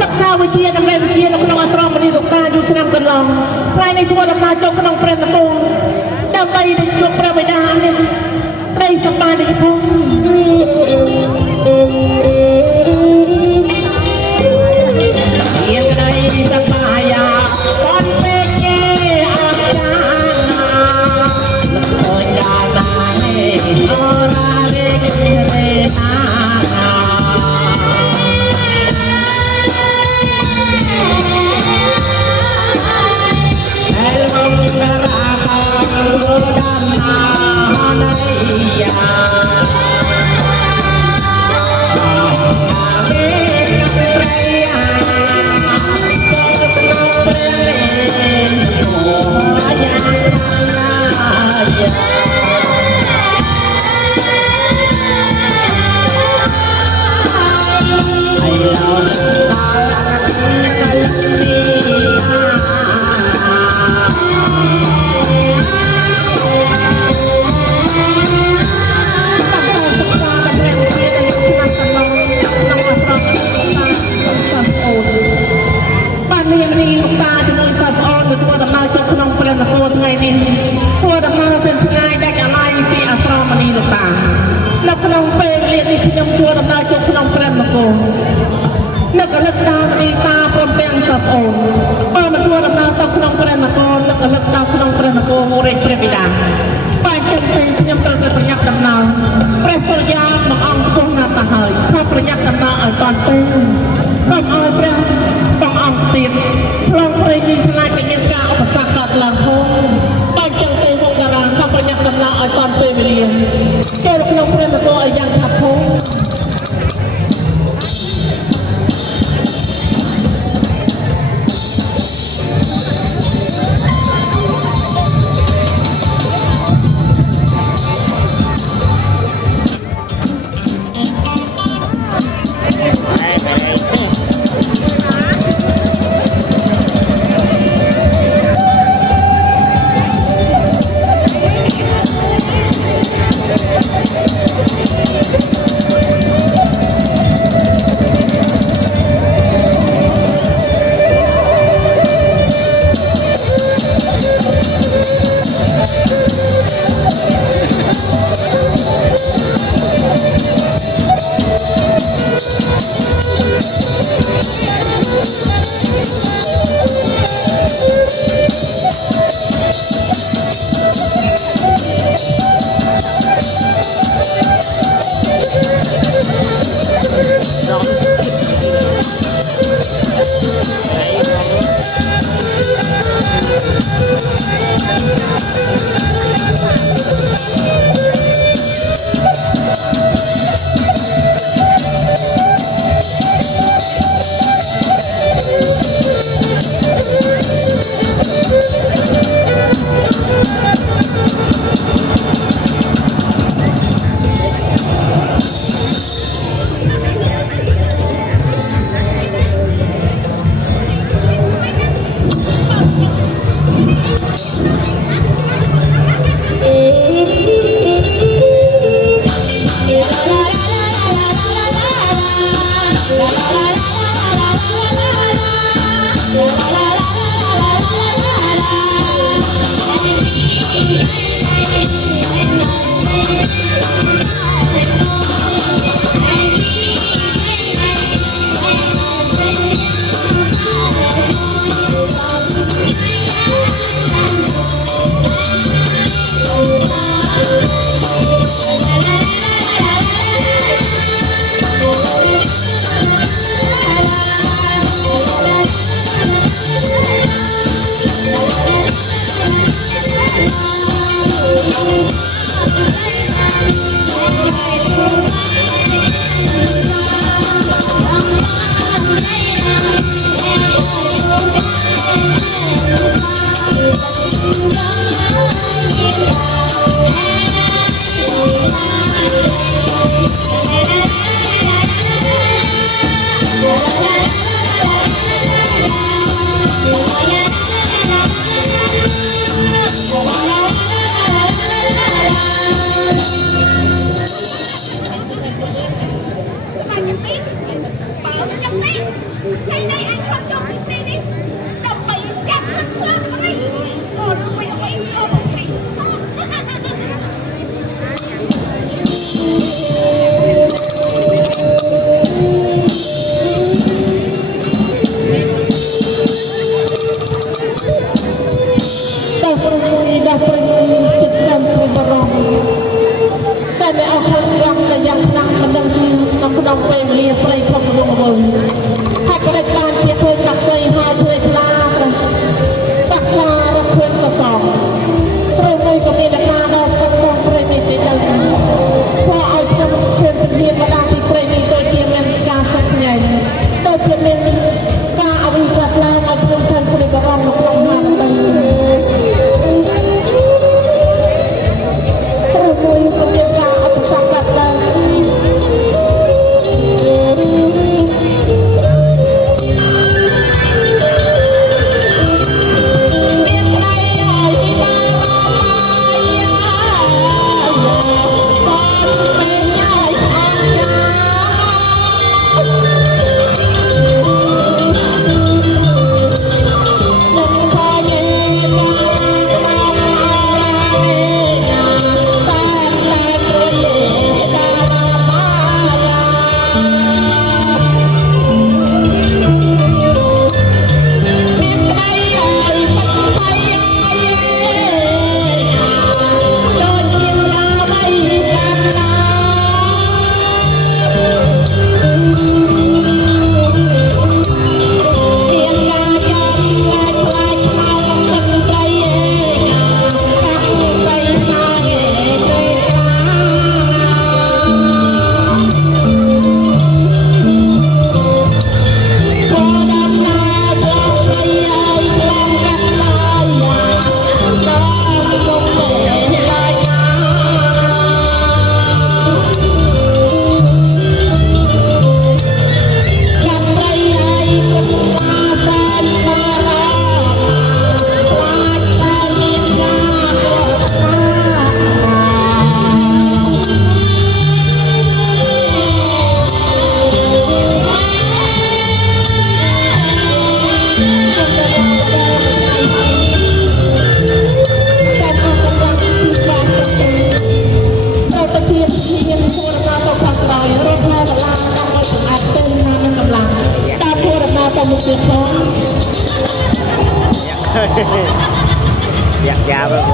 សិក្សាវិទ្យានិងវិទ្យានៅក្នុងអាស្រមមនីលោកតាយូរឆ្នាំកន្លងថ្ងៃនេះធ្វើដំណើរចូលក្នុងព្រះនគរដើម្បីទៅជួបព្រះបិតានេះត្រីសប្បាយនេះផងយ៉ាងไรសប្បាយបនពេកជាអស្ចារ្យអូនយ៉ាណាអូរ៉ារេរេណានឹករលឹកដល់ទីតាព្រមទាំងសពអូនបើមកធ្វើដំណើរទៅក្នុងព្រះនគរនឹករលឹកដល់ក្នុងព្រះនគរមរេចព្រះបិតាបែរចេញទៅខ្ញុំត្រូវតែប្រញាប់ដំណើរព្រះសូរ្យាមកអង្គគង់ណាស់ទៅហើយខ្ញុំប្រញាប់ដំណើរឲ្យតាន់ពេលកុំឲ្យព្រះបងអង្គទៀតឡងព្រៃនេះខ្លាចតែមានការឧបសគ្គកើតឡើងផងបែរចេញទៅវងតារាខ្ញុំប្រញាប់ដំណើរឲ្យតាន់ពេលវេលាចូលក្នុងព្រះនគរឲ្យយ៉ាងឆាប់ អ្នកអរគុណយ៉ាងតែយ៉ាងខ្លាំងមិនដឹងពីនៅក្នុងពេលវេលាព្រៃភ្លុកក្នុងវងហើយប្រតិបានជាឃើញតាក់សីហើយជួយខ្លាត្រតាក់សារឃើញទៅសងព្រៃមួយក៏មានការដល់ស្ទង់ព្រៃនេះទៅដល់ព្រោះឲ្យខ្ញុំជឿនធានមកដល់ទីព្រៃនេះដូចជាមានការសក្ញែដូចជាមានការអវិជ្ជាខ្លាំងឲ្យខ្ញុំសិនព្រៃក៏រងនៅក្នុងហានទៅមួយក៏មានការអបសង្កត់ឡើងDạ dạ vâng.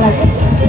ផ្លិច